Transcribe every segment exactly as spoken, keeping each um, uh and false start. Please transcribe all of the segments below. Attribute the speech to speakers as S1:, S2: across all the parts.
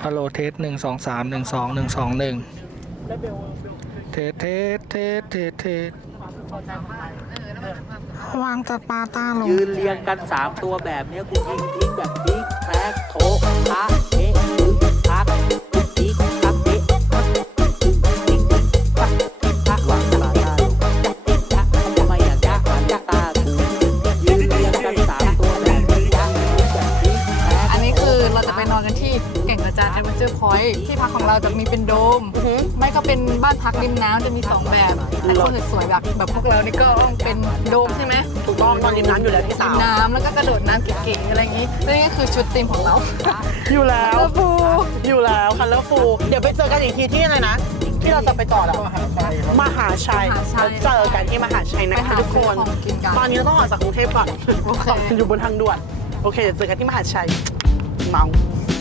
S1: ฮัลโหลเทสหนึ่งสองสามหนึ่งสองหนึ่งสองหนึ่งเทสเทสเทสเทสเทสวางจัดปาต้าลง
S2: ยืนเรียงกันสามตัวแบบนี้กูยิงทิ้งแบบบิ๊กแท็กโถพะเอ๊ะดึงพักบิ๊กพักเอ๊ะดึงดึงพักพักวางปาต้าลงติ๊กจ๊ะทำไมอยากจะวางตากูยืนเรียงกันสามตัวแบบนี้จ๊ะแบบบิ๊กแท็ก
S3: อันนี้คือเราจะไปนอนกันที่แก่งกระจานแอดเวนเจอร์พอยท์ที่พักของเราจะมีเป็นโดมไม่ก็เป็นบ้านพักริมน้ำจะมีสองแบบแต่คนสวยๆแบบแบบพวกเรานี่ก็ต้องเป็นโดมใช่ไหม
S4: ถูกต้องนอนริมน้ำอยู่แล้วพี่สาว
S3: น้ำแล้วก็กระโดดน้ำเก๋ๆอะไรอย่างนี้นี่ก็คือชุดธีมของเรา
S4: อยู่แล้ว
S3: เลิฟฟู
S4: อยู่แล้วคันเลอร์ฟูเดี๋ยวไปเจอกันอีกทีที่อะไรนะ ที่เราจะไปต่อแล้วมหาชัยแล้วเจอกันที่มหาชัยนะ
S3: ไป
S4: คะ
S3: หา
S4: ทุกค
S3: ซื้อน ของกินกัน
S4: ตอนนี้เราต้องออกจากกรุงเทพก่อน
S3: โอเค
S4: อยู่บนทางด่วนโอเคเดี๋ยวเจอกันที่มหาชัยเมา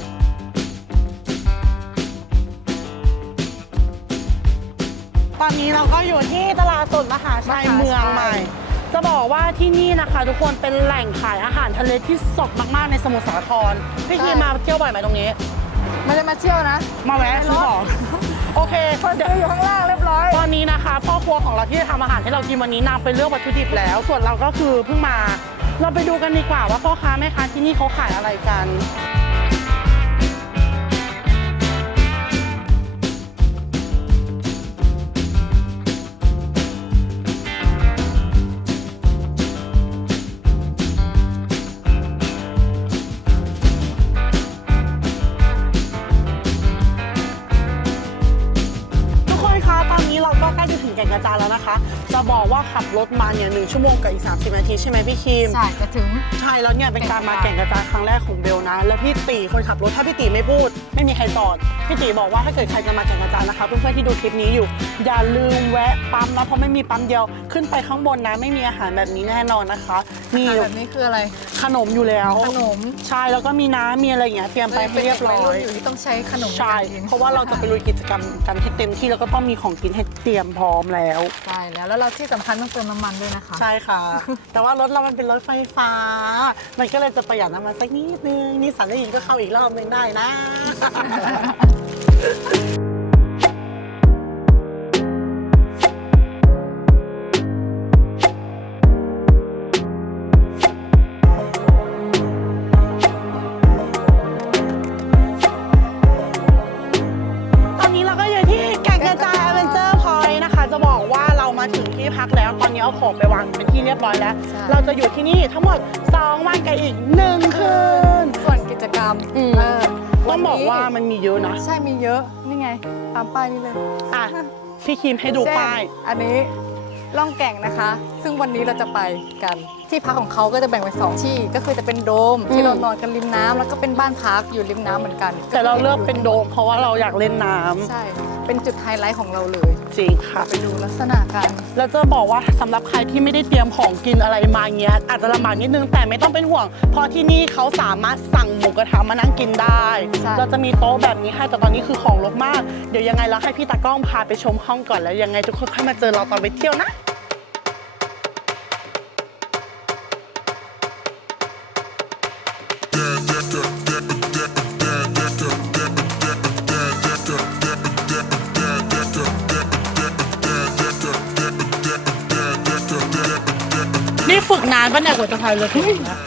S4: ตอนนี้เราก็อยู่ที่ตลาดสดมหาชัยเมืองใหม่ จะบอกว่าที่นี่นะคะทุกคนเป็นแหล่งขายอาหารทะเลที่สดมากๆในสมุทรสาครพี่คีมาเที่ยวบ่อยไหมตรงนี้
S3: ไม่ได้มาเที่ยวนะ
S4: มาแวะซื้อของโอเค
S3: เดี๋ยวอยู่ข้างล่างเรียบร้อย
S4: ตอนนี้นะคะพ่อครัวของเราที่จะทำอาหารให้เรากินวันนี้นำไปเลือกวัตถุดิบแล้ว ส่วนเราก็คือเพิ่งมา เราไปดูกันดีกว่าว่าพ่อค้าแม่ค้าที่นี่เขาขายอะไรกัน ทุกคนคะตอนนี้เราก็ใกล้จะถึงแก่งกระจานแล้วนะคะ จะบอกว่าขับรถมาเนี่ยหนึ่งชั่วโมงกับอีกสามสิบนาทีใช่ไหมพี่คิม
S3: ใช่จะถึง
S4: ใช่แล้วเนี่ยเป็นการมาแก่งกระจานครั้งแรกของเบลนะ แล้วพี่ตีคนขับรถถ้าพี่ตีไม่พูด ไม่มีใครจอดพี่ตีบอกว่าถ้าเกิดใครจะมาแก่งกระจานนะคะเพื่อนๆที่ดูคลิปนี้อยู่ อย่าลืมแวะปั๊มนะเพราะไม่มีปั๊มเดียวขึ้นไปข้างบนนะไม่มีอาหารแบบนี้แน่นอนนะคะนี่
S3: แบบนี้คืออะไร
S4: ขนมอยู่แล้ว
S3: ขนม
S4: ใช่แล้วก็มีน้ำมีอะไรอย่างเงี้ยเตรียมไปให้เรียบร้อย
S3: อยู่ที่ต้องใช้ขนม
S4: ใช่
S3: นกิน
S4: เพราะว่าเราจะไปลุยกิจกรรมกันให้เต็มที่แล้วก็ต้องมีของกินให้เตรียมพร้อมแล้ว
S3: ใช่แล้วแล้วเราที่สำคัญต้องเติมน้ำมันด้วยนะคะ
S4: ใช่ค่ะ แต่ว่ารถเรามันเป็นรถไฟฟ้า มันก็เลยจะประหยัดน้ำมันสักนิดนึงนี่สันได้ยินก็เข้าอีกรอบนึงได้นะ ตอนนี้เราก็อยู่ที่แก่งกระจานแอดเวนเจอร์พอยต์นะคะ จะบอกว่าเรามาถึงที่พักแล้ว ตอนนี้เอาของไปวางเป็นที่เรียบร้อยแล้ว
S3: ใช่
S4: เราจะอยู่ที่นี่ทั้งหมดสองวันกับอีกหนึ่งคืน
S3: ส่วนกิจกรรม
S4: อืม
S3: เออ
S4: ต้องบอกว่ามันมีเยอะนะ
S3: ใช่มีเยอะนี่ไงตามป้ายนี่เลย
S4: อ่ะ พี่คิมให้ดู
S3: เช่น
S4: ป้าย
S3: อันนี้ล่องแก่งนะคะ ซึ่งวันนี้เราจะไปกันที่พักของเขาก็จะแบ่งเป็นสองที่ก็คือจะเป็นโดมที่เรานอนกันริมน้ำแล้วก็เป็นบ้านพักอยู่ริมน้ำเหมือนกัน
S4: แต่เราเลือกเป็นโดมเพราะว่าเราอยากเล่นน้ำ
S3: ใช่เป็นจุดไฮไลท์ของเราเลย
S4: จริงค่ะ
S3: ไปดูลักษณะกัน
S4: แล้วจะบอกว่าสำหรับใครที่ไม่ได้เตรียมของกินอะไรมาเงี้ยอาจจะลำบากนิดนึงแต่ไม่ต้องเป็นห่วง เพราะที่นี่เขาสามารถสั่งหมูกระทะมานั่งกินได้
S3: ใช่
S4: เราจะมีโต๊ะแบบนี้ให้แต่ตอนนี้คือของรกมาก เดี๋ยวยังไงเราให้พี่ตากล้องพาไปชมห้องก่อนแล้วยังไงทุกคนค่อยมาเจอเราตอนไปเที่ยวนะ นี่ฝึกนานปะเนี่ยกว่าจะพายเรือถึง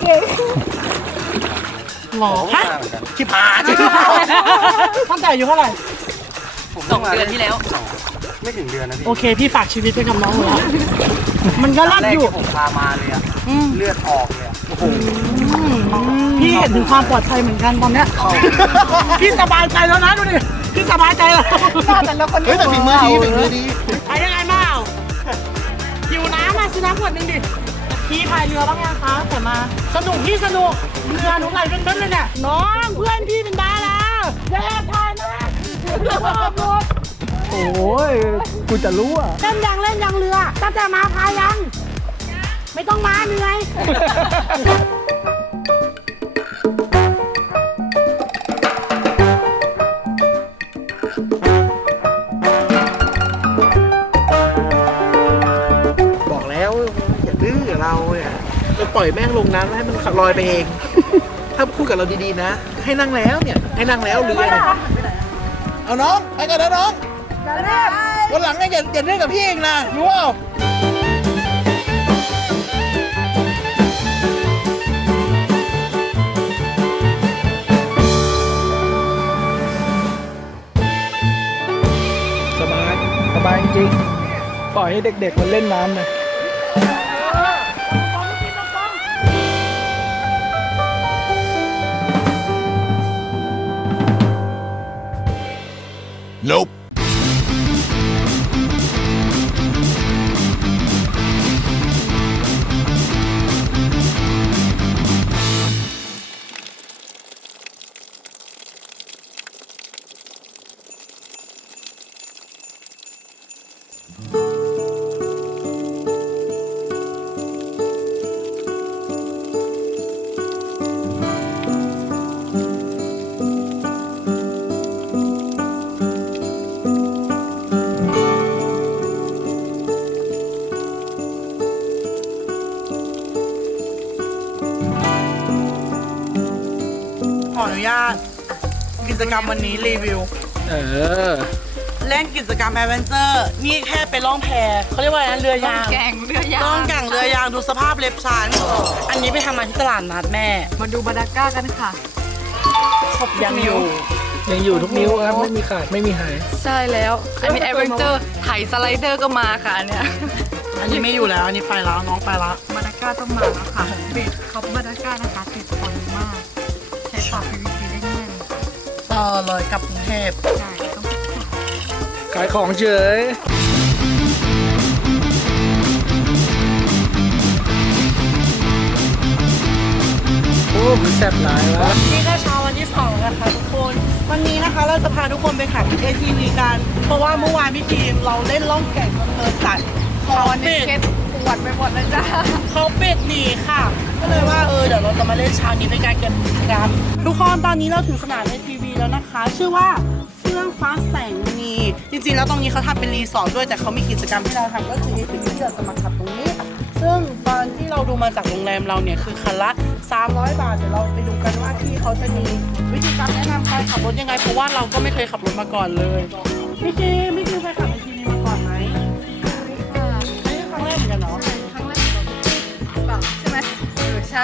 S4: หรอฮะชิบหายตั้งแต่อายุเท่าไหร่
S2: สองเดือนที่แล้ว
S5: ไม่ถึงเดือนนะพี่
S4: โอเค พี่ฝากชีวิตไว้กับน้องแล้วมันก็
S5: ต
S4: รั
S5: อน
S4: ด
S5: แรก
S4: อยู่
S5: ที่ผมพามาเลยอะเลือดออกเลยอะโอ้โห
S4: พี่เห็นถึงความปลอดภัยเหมือนกันตอนเนี้ยพี่สบายใจแล้วนะดูดิพี่สบายใจแล้ว
S3: แต่ละคน
S5: เฮ้ยแต่ฝีมือดีฝีมือดี
S4: ไปยังไงมาเอาอยู่น้ำมาซื้อน้ำขวดหนึงดิพี่พายเรือบ้างยังคะแต่มาสนุกพี่สนุกเรือหนูไหลเป็นเบิ้ลเลยเนี่ยน้องเพื่อนพี่เป็นดาราอย่าแอบถ่ายนะเรือบอกหมด
S1: โอ้ย กูจะรู้อ่ะ
S4: เล่นยังเล่นยังเรือตั้งแต่มาพายยัง ไม่ต้องมาเหนื่อย
S5: บอกแล้วอย่าดื้อกับเราเนี่ยเราปล่อยแม่งลงน้ำให้มันลอยไปเอง ถ้
S6: ถ้าพูดกับเราดีๆนะ ให้นั่งแล้วเนี่ย ให้นั่งแล้วหรือไงเอาน้องไปกันนะน้องวันหลังเนี่ยอย่าอย่าเล่นกับพี่เองนะรู้เปล่า
S1: สบายสบายจริงๆปล่อยให้เด็กๆมันเล่นน้ำเลย
S7: Nope.
S4: ขออนุญาตกิจกรรมวันนี้รีวิว
S1: เออ
S4: เล่นกิจกรรมแอดเวนเจอร์นี่แค่ไปล่องแพเขาเรียกว่าอะไรนะเรือยาง
S3: แก่งเรือยาง
S4: ล่องแก่งเรือยางดูสภาพเล็บชันอันนี้ไปทำมาที่ตลาดนัดแม่
S3: มาดูบาดาก้ากันค่ะ
S4: ครบยังอยู่
S1: ยังอยู่ทุกนิ้วครับ ไม่มีขาดไม่มีหาย
S3: ใช่แล้ว อันนี้แอดเวนเจอร์ไถสไลเดอร์ก็มาค่ะอันเนี่ย
S4: อันนี้ไม่อยู่แล้วอันนี้ไปแล้วน้องไปละ
S3: บาดาก้าต้องมาแล้วค่ะเบ็ดเขาบาดาก้านะคะติดทนมาก ใช้ปาก พี วี ซี ได้แน่น
S4: ต่อเลยกับกรุงเทพ
S3: ใช่ต้อง
S1: ขายของเฉย โอ้มันแซ่บหลายวะ
S4: นี่ก็เช้าวันที่สองนะคะทุกคน วันนี้นะคะเราจะพาทุกคนไปขับ เอ ที วี กัน เพราะว่าเมื่อวานพี่ทีมเราเล่นล่องแก่งจนเธอจัด
S3: คอ
S4: เขา
S3: นี่
S4: ปิด
S3: เคล็ดปวดไปหมดเลยจ้า
S4: เขาปิดหนีค่ะ ก็เลยว่าเออเดี๋ยวเราจะมาเล่นเช้านี้เป็นการเก็บกิจกรรมทุกคนตอนนี้เราถึงสนาม เอ ที วี แล้วนะคะ ชื่อว่าเฟื่องฟ้าแสงมณีจริงๆแล้วตรงนี้เขาทำเป็นรีสอร์ทด้วยแต่เขามีกิจกรรมให้เราทำก็คือ เอ ที วี ที่เราจะมาขับตรงนี้ ซึ่งตอนที่เราดูมาจากโรงแรมเราเนี่ยคือคันละสามร้อยบาทเดี๋ยวเราไปดูกันว่าที่เขาจะมีวิธีการแนะนำการขับรถยังไงเพราะว่าเราก็ไม่เคยขับรถมาก่อนเลยพี่คิมพี่คิมเคยขับ เอ ที วี มาก่อนไหมอันนี้ครั้งแรกเหมือนกันเนาะ
S3: ครั้งแรกของเราเปล่าใช่ไหมเออใช่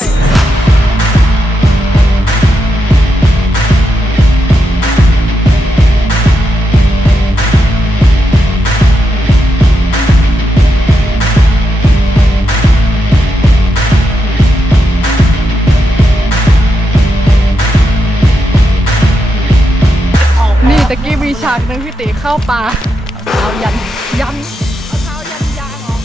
S3: นี่ตะกี้มีฉากหนึ่งพี่ตีเข้าป่าเอายันยันเอาเท้ายันยางออก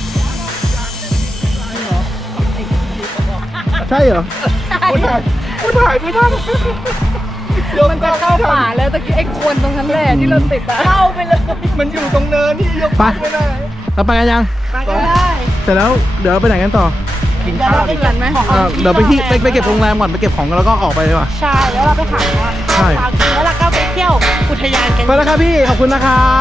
S1: ใช่เหรอคนถ่ายคนถ่ายไม่ทัน
S3: มันจะเข้าป่าแล้วตะกี้ไอ้ควนตรงนั้นแหละที่เราติดอะเข้าไปเลย
S1: มันอยู่ตรงเนินที่ยกไม่ได้เราไปกันยัง
S4: ไปก็ได้
S1: เสร็จแล้วเดี๋ยวไปไหนกันต่อ
S3: กินข้าวกันไหม
S1: อ่าเดี๋ยวไปที่ไปไปเก็บโรงแรมก่อนไปเก็บของกันแล้วก็ออกไปเลยว่ะ
S4: ใช่แล้วเราไปหาว่า
S1: ใช่
S4: ข้าวกินแล้วเราก็ไปเที่ยวอุทยานกัน
S1: ไปแล้วครับพี่ ขอบคุณนะครับ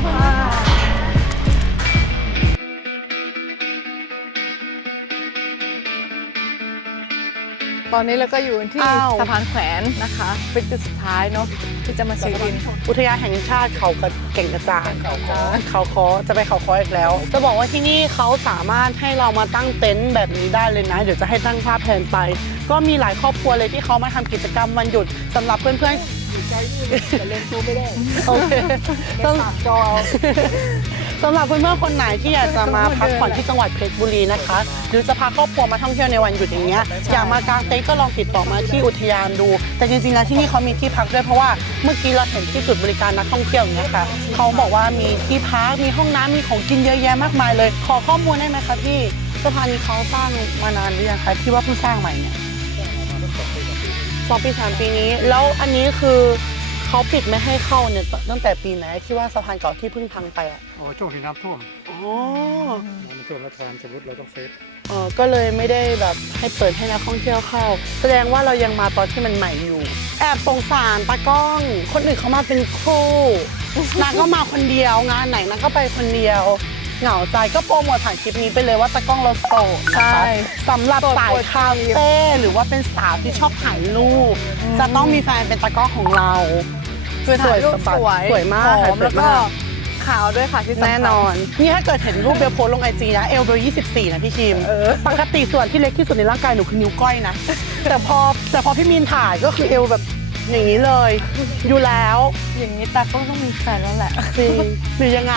S3: ตอนนี้เราก็อยู่ที่สะพานแขวนนะคะ เป็นจุดสุดท้ายเนาะที่จะมาซื้อดิน
S4: อุทยานแห่งชาติเขากระเก่งกระจานเขาคอเขาคอจะไปเขาคออีกแล้ว จะบอกว่าที่นี่เขาสามารถให้เรามาตั้งเต็นท์แบบนี้ได้เลยนะ เดี๋ยวจะให้ตั้งภาพแทนไป ก็มีหลายครอบครัวเลยที่เขามาทำกิจกรรมวันหยุดสำหรับเพื่อนๆจะเล่นซูไม่ได้โอเคต้องจอสำหรับเพื่อนๆคนไหนที่อยากจะมาพักผ่อนที่จังหวัดเพชรบุรีนะคะ หรือจะพาครอบครัวมาท่องเที่ยวในวันหยุดอย่างเงี้ยอยากมากางเต็นท์ก็ลองติดต่อมาที่อุทยานดู แต่จริงๆแล้วที่นี่เขามีที่พักด้วยเพราะว่าเมื่อกี้เราเห็นที่จุดบริการนักท่องเที่ยวอย่างเงี้ยค่ะเขาบอกว่ามีที่พักมีห้องน้ำมีของกินเยอะแยะมากมายเลย ขอข้อมูลได้ไหมคะพี่สะพานนี้เขาสร้างมานานหรือยังคะที่ว่าเพิ่งสร้างใหม่เนี่ยสองปีสามปีนี้แล้วอันนี้คือเขาปิดไม่ให้เข้าเนี่ยตั้งแต่ปีไหนที่ว่าสะพานเก่าที่เพิ่งพังไปอ่ะ
S5: โอ้ช่วงที่น้ำท่วม
S4: อ๋อ
S5: มันท่วมแล้วทานสมมติเราต้องเซฟ
S4: เออก็เลยไม่ได้แบบให้เปิดให้นักท่องเที่ยวเข้า แสดงว่าเรายังมาตอนที่มันใหม่อยู่ แอบสงสารตากล้อง คนอื่นเขามาเป็นคู่นางก็มาคนเดียวงานไหนนางก็ไปคนเดียวเหงาใจก็โปรโมทผ่านคลิปนี้ไปเลยว่าตากล้องเราโสดนะคะสำหรับสายคาเฟ่หรือว่าเป็นสาวที่ชอบถ่ายรูปจะต้องมีแฟนเป็นตากล้องของเรา
S3: คือถ่ายรูปสวย
S4: สวยมาก
S3: หอม
S4: ส
S3: แล้ว วย ก็
S4: มาก
S3: ขาวด้วยค่ะที่สำคัญ
S4: แน่นอน นี่ถ้าเกิดเห็นรูปเบลโพสลงไอจีนะเอลเบลยี่สิบสี่นะพี่คิมปกติส่วนที่เล็กที่สุดในร่างกายหนูคือนิ้วก้อยนะ แต่พอแต่พอพี่มีนถ่ายก็คือเอวแบบอย่างนี้เลย อยู่แล้ว
S3: อย่างนี้ตากล้องต้องมีแฟนแล้วแหละ
S4: จริงหรือยังไง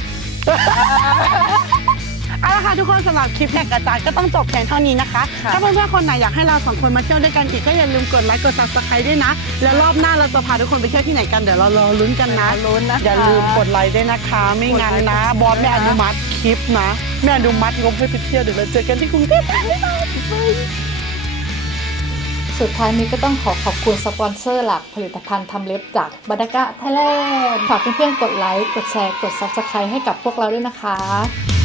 S4: เอาละค่ะทุกคนสำหรับคลิปแข่งกระจายก็ต้องจบเพียงเท่านี้นะคะ
S3: ค่ะ
S4: ถ้าเพื่อนๆคนไหนอยากให้เราสองคนมาเที่ยวด้วยกันอีกก็อย่าลืมกดไลค์กด ซับสไครบ์ ด้วยนะ แล้วรอบหน้าเราจะพาทุกคนไปเที่ยวที่ไหนกันเดี๋ยวเรารอลุ้นกันนะ
S3: ลุ้นนะคะ
S4: อย่าลืมกดไลค์ด้วยนะคะ ไม่งั้นนะ บอสไม่อนุมัติคลิปนะไม่อนุมัติงบให้ไปเที่ยวเดี๋ยวเราเจอกันที่กรุงเทพ
S3: สุดท้ายนี้ก็ต้องขอขอบคุณสปอนเซอร์หลักผลิตภัณฑ์ทำเล็บจากบาดากะไทยแลนด์ฝากเพื่อนๆกดไลค์ กดแชร์ กด ซับสไครบ์ ให้กับพวกเราด้วยนะคะ